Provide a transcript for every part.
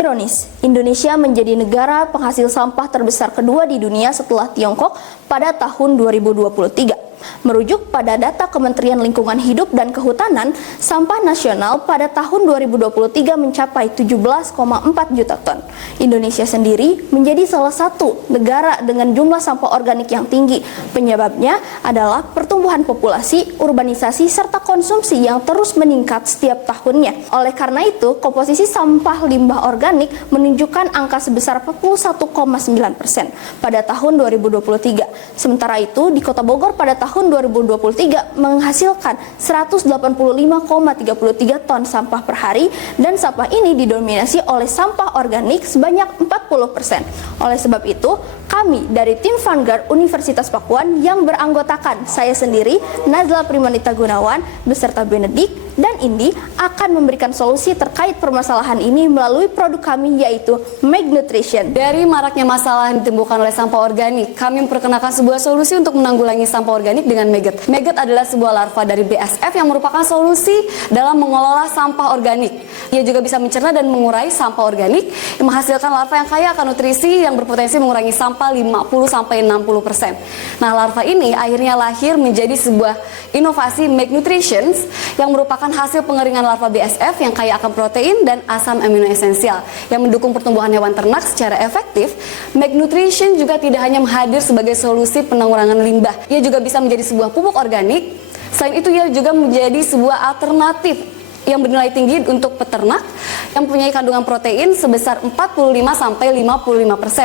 Ironis, Indonesia menjadi negara penghasil sampah terbesar kedua di dunia setelah Tiongkok pada tahun 2023. Merujuk pada data Kementerian Lingkungan Hidup dan Kehutanan, sampah nasional pada tahun 2023 mencapai 17,4 juta ton. Indonesia sendiri menjadi salah satu negara dengan jumlah sampah organik yang tinggi. Penyebabnya adalah pertumbuhan populasi, urbanisasi, serta konsumsi yang terus meningkat setiap tahunnya. Oleh karena itu, komposisi sampah limbah organik menunjukkan angka sebesar 41,9% pada tahun 2023. Sementara itu, di Kota Bogor pada tahun 2023 menghasilkan 185,33 ton sampah per hari, dan sampah ini didominasi oleh sampah organik sebanyak 40%. Oleh sebab itu, kami dari tim Vanguard Universitas Pakuan yang beranggotakan saya sendiri, Nazla Primanita Gunawan, beserta Benedik dan Indi akan memberikan solusi terkait permasalahan ini melalui produk kami, yaitu Meg Nutrition. Dari maraknya masalah yang ditimbulkan oleh sampah organik, kami memperkenalkan sebuah solusi untuk menanggulangi sampah organik dengan Meget. Meget adalah sebuah larva dari BASF yang merupakan solusi dalam mengelola sampah organik. Ia juga bisa mencerna dan mengurai sampah organik yang menghasilkan larva yang kaya akan nutrisi yang berpotensi mengurangi sampah 50-60%. Nah, larva ini akhirnya lahir menjadi sebuah inovasi Meg Nutrition yang merupakan hasil pengeringan larva BASF yang kaya akan protein dan asam amino esensial yang mendukung pertumbuhan hewan ternak secara efektif. Meg Nutrition juga tidak hanya hadir sebagai solusi penanggulangan limbah, ia juga bisa menjadi sebuah pupuk organik. Selain itu, ia juga menjadi sebuah alternatif yang bernilai tinggi untuk peternak yang mempunyai kandungan protein sebesar 45-55%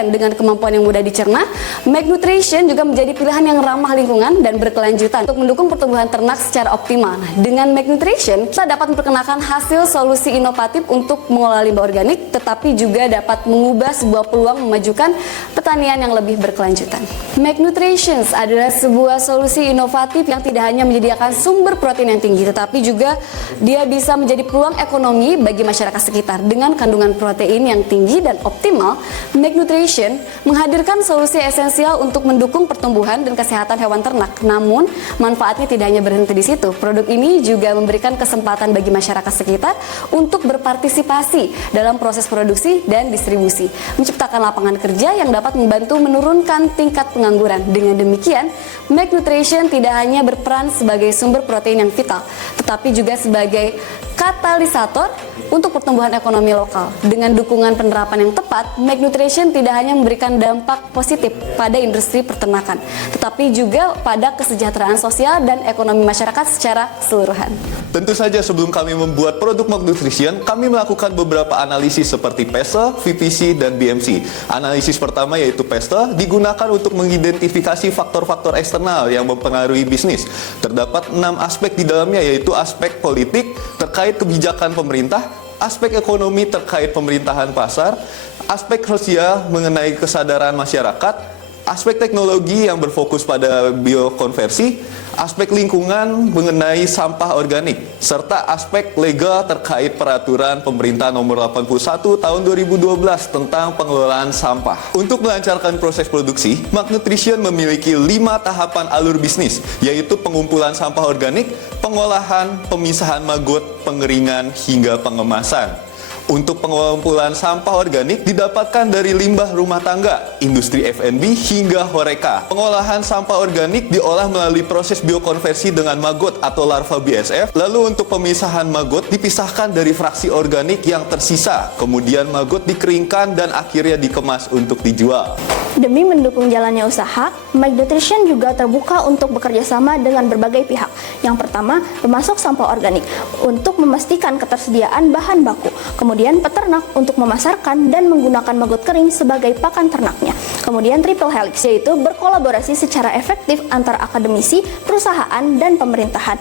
dengan kemampuan yang mudah dicerna. Meg Nutrition juga menjadi pilihan yang ramah lingkungan dan berkelanjutan untuk mendukung pertumbuhan ternak secara optimal. Nah, dengan Meg Nutrition, kita dapat memperkenalkan hasil solusi inovatif untuk mengolah limbah organik, tetapi juga dapat mengubah sebuah peluang memajukan pertanian yang lebih berkelanjutan. Meg Nutrition adalah sebuah solusi inovatif yang tidak hanya menyediakan sumber protein yang tinggi, tetapi juga dia bisa menjadi peluang ekonomi bagi masyarakat sekitar. Dengan kandungan protein yang tinggi dan optimal, Meg Nutrition menghadirkan solusi esensial untuk mendukung pertumbuhan dan kesehatan hewan ternak. Namun, manfaatnya tidak hanya berhenti di situ. Produk ini juga memberikan kesempatan bagi masyarakat sekitar untuk berpartisipasi dalam proses produksi dan distribusi, menciptakan lapangan kerja yang dapat membantu menurunkan tingkat pengangguran. Dengan demikian, Meg Nutrition tidak hanya berperan sebagai sumber protein yang vital, tetapi juga sebagai katalisator untuk pertumbuhan ekonomi lokal. Dengan dukungan penerapan yang tepat, Meg Nutrition tidak hanya memberikan dampak positif pada industri peternakan, tetapi juga pada kesejahteraan sosial dan ekonomi masyarakat secara keseluruhan. Tentu saja sebelum kami membuat produk Meg Nutrition, kami melakukan beberapa analisis seperti PESTEL, VPC, dan BMC. Analisis pertama yaitu PESTEL digunakan untuk mengidentifikasi faktor-faktor eksternal yang mempengaruhi bisnis. Terdapat 6 aspek di dalamnya, yaitu aspek politik terkait kebijakan pemerintah, aspek ekonomi terkait pemerintahan pasar, aspek sosial mengenai kesadaran masyarakat, aspek teknologi yang berfokus pada biokonversi, aspek lingkungan mengenai sampah organik, serta aspek legal terkait peraturan pemerintah nomor 81 tahun 2012 tentang pengelolaan sampah. Untuk melancarkan proses produksi, Meg Nutrition memiliki 5 tahapan alur bisnis, yaitu pengumpulan sampah organik, pengolahan, pemisahan maggot, pengeringan, hingga pengemasan. Untuk pengumpulan sampah organik didapatkan dari limbah rumah tangga, industri F&B, hingga horeca. Pengolahan sampah organik diolah melalui proses biokonversi dengan maggot atau larva BASF. Lalu untuk pemisahan maggot dipisahkan dari fraksi organik yang tersisa. Kemudian maggot dikeringkan dan akhirnya dikemas untuk dijual. Demi mendukung jalannya usaha, Meg Nutrition juga terbuka untuk bekerja sama dengan berbagai pihak. Yang pertama, pemasok sampah organik untuk memastikan ketersediaan bahan baku. Kemudian peternak untuk memasarkan dan menggunakan maggot kering sebagai pakan ternaknya. Kemudian triple helix, yaitu berkolaborasi secara efektif antara akademisi, perusahaan, dan pemerintahan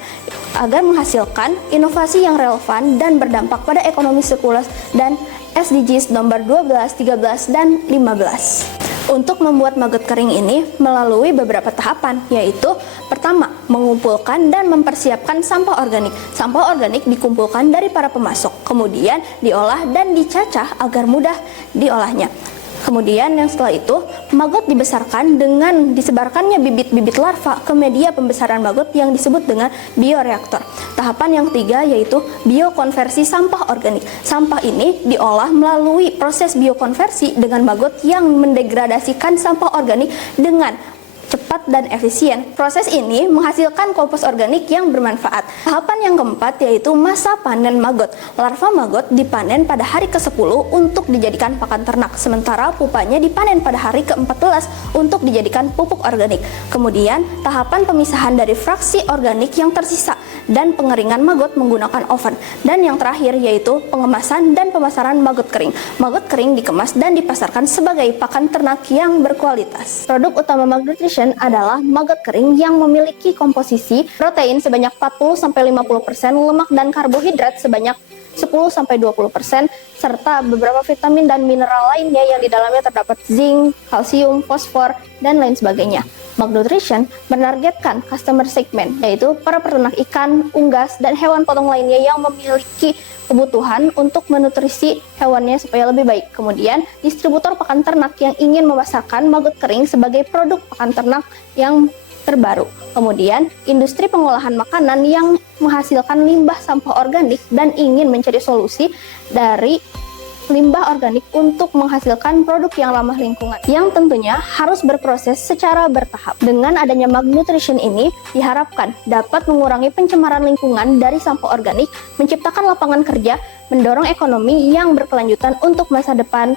agar menghasilkan inovasi yang relevan dan berdampak pada ekonomi sirkular dan SDGs nomor 12, 13, dan 15. Untuk membuat maggot kering ini melalui beberapa tahapan, yaitu pertama, mengumpulkan dan mempersiapkan sampah organik. Sampah organik dikumpulkan dari para pemasok, kemudian diolah dan dicacah agar mudah diolahnya. Kemudian yang setelah itu, maggot dibesarkan dengan disebarkannya bibit-bibit larva ke media pembesaran maggot yang disebut dengan bioreaktor. Tahapan yang ketiga yaitu biokonversi sampah organik. Sampah ini diolah melalui proses biokonversi dengan maggot yang mendegradasikan sampah organik dengan cepat dan efisien. Proses ini menghasilkan kompos organik yang bermanfaat. Tahapan yang keempat yaitu masa panen maggot. Larva maggot dipanen pada hari ke-10 untuk dijadikan pakan ternak, sementara pupanya dipanen pada hari ke-14 untuk dijadikan pupuk organik. Kemudian, tahapan pemisahan dari fraksi organik yang tersisa dan pengeringan maggot menggunakan oven. Dan yang terakhir yaitu pengemasan dan pemasaran maggot kering. Maggot kering dikemas dan dipasarkan sebagai pakan ternak yang berkualitas. Produk utama Maggot Nutrition adalah maggot kering yang memiliki komposisi protein sebanyak 40-50%, lemak dan karbohidrat sebanyak 10-20%, serta beberapa vitamin dan mineral lainnya yang di dalamnya terdapat zinc, kalsium, fosfor, dan lain sebagainya. Maggot Nutrition menargetkan customer segment, yaitu para peternak ikan, unggas, dan hewan potong lainnya yang memiliki kebutuhan untuk menutrisi hewannya supaya lebih baik. Kemudian, distributor pakan ternak yang ingin memasarkan maggot kering sebagai produk pakan ternak yang terbaru. Kemudian, industri pengolahan makanan yang menghasilkan limbah sampah organik dan ingin mencari solusi dari limbah organik untuk menghasilkan produk yang ramah lingkungan, yang tentunya harus berproses secara bertahap. Dengan adanya Maggot Nutrition ini diharapkan dapat mengurangi pencemaran lingkungan dari sampah organik, menciptakan lapangan kerja, mendorong ekonomi yang berkelanjutan untuk masa depan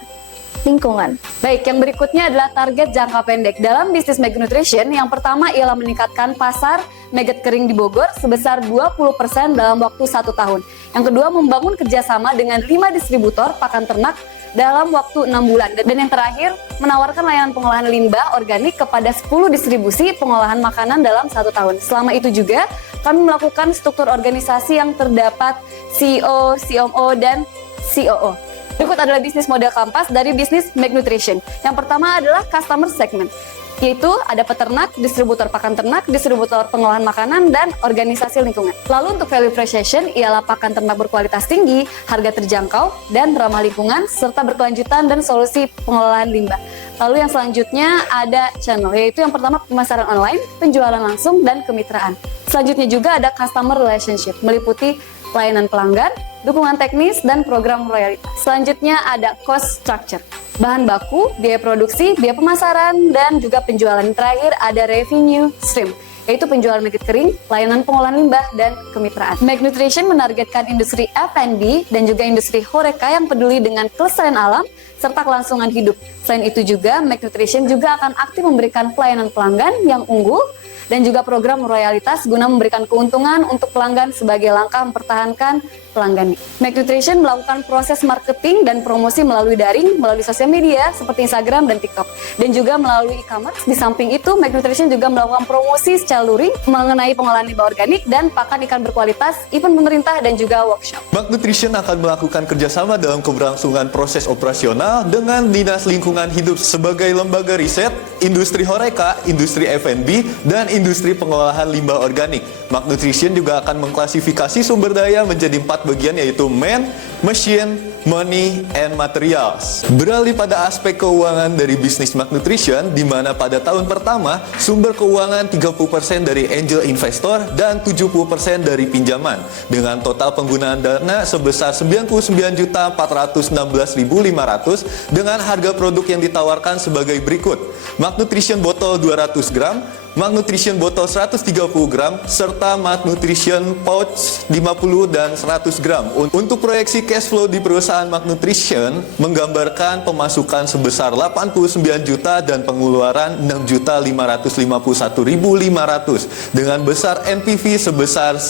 lingkungan. Baik, yang berikutnya adalah target jangka pendek. Dalam bisnis Maggot Nutrition, yang pertama ialah meningkatkan pasar maggot kering di Bogor sebesar 20% dalam waktu 1 tahun. Yang kedua, membangun kerjasama dengan 5 distributor pakan ternak dalam waktu 6 bulan. Dan yang terakhir, menawarkan layanan pengolahan limbah organik kepada 10 distribusi pengolahan makanan dalam 1 tahun. Selama itu juga, kami melakukan struktur organisasi yang terdapat CEO, CMO, dan COO. Berikut adalah bisnis model Kampas dari bisnis Maggot Nutrition. Yang pertama adalah customer segment, yaitu ada peternak, distributor pakan ternak, distributor pengolahan makanan, dan organisasi lingkungan. Lalu untuk value proposition ialah pakan ternak berkualitas tinggi, harga terjangkau, dan ramah lingkungan, serta berkelanjutan dan solusi pengelolaan limbah. Lalu yang selanjutnya ada channel, yaitu yang pertama pemasaran online, penjualan langsung, dan kemitraan. Selanjutnya juga ada customer relationship, meliputi layanan pelanggan, dukungan teknis, dan program royaltas. Selanjutnya ada cost structure, bahan baku, biaya produksi, biaya pemasaran, dan juga penjualan. Terakhir ada revenue stream, yaitu penjualan maggot kering, layanan pengolahan limbah, dan kemitraan. Maggot Nutrition menargetkan industri F&B dan juga industri HoReCa yang peduli dengan kelestarian alam serta kelangsungan hidup. Selain itu juga, Maggot Nutrition juga akan aktif memberikan pelayanan pelanggan yang unggul dan juga program royalitas guna memberikan keuntungan untuk pelanggan sebagai langkah mempertahankan pelanggan. Maggot Nutrition melakukan proses marketing dan promosi melalui daring, melalui sosial media seperti Instagram dan TikTok, dan juga melalui e-commerce. Di samping itu, Maggot Nutrition juga melakukan promosi secara luring mengenai pengolahan limbah organik dan pakan ikan berkualitas, event pemerintah, dan juga workshop. Maggot Nutrition akan melakukan kerjasama dalam keberlangsungan proses operasional dengan Dinas Lingkungan Hidup sebagai lembaga riset, industri HoReCa, industri F&B, dan industri pengolahan limbah organik. Maggot Nutrition juga akan mengklasifikasi sumber daya menjadi 4 bagian, yaitu man, machine, money, and materials. Beralih pada aspek keuangan dari bisnis Maggot Nutrition, di mana pada tahun pertama sumber keuangan 30% dari angel investor dan 70% dari pinjaman, dengan total penggunaan dana sebesar 99.416.500 dengan harga produk yang ditawarkan sebagai berikut: Maggot Nutrition botol 200 gram, Maggot Nutrition botol 130 gram, serta Maggot Nutrition pouch 50 dan 100 gram. Untuk proyeksi cash flow di perusahaan Maggot Nutrition menggambarkan pemasukan sebesar 89 juta dan pengeluaran 6.551.500 dengan besar NPV sebesar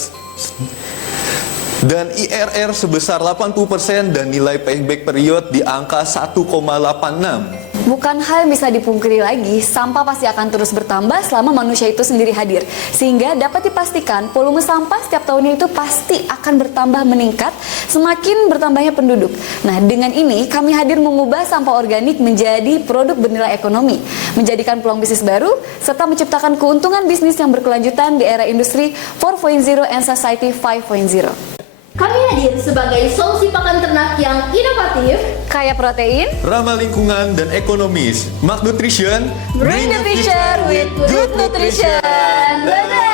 dan IRR sebesar 80% dan nilai payback period di angka 1,86. Bukan hal yang bisa dipungkiri lagi, sampah pasti akan terus bertambah selama manusia itu sendiri hadir. Sehingga dapat dipastikan volume sampah setiap tahunnya itu pasti akan bertambah meningkat semakin bertambahnya penduduk. Nah, dengan ini kami hadir mengubah sampah organik menjadi produk bernilai ekonomi, menjadikan peluang bisnis baru, serta menciptakan keuntungan bisnis yang berkelanjutan di era industri 4.0 and society 5.0. Kami hadir sebagai solusi pakan ternak yang inovatif, Kaya protein, ramah lingkungan dan ekonomis. Mak Nutrition, bring the future with good nutrition. Bye-bye.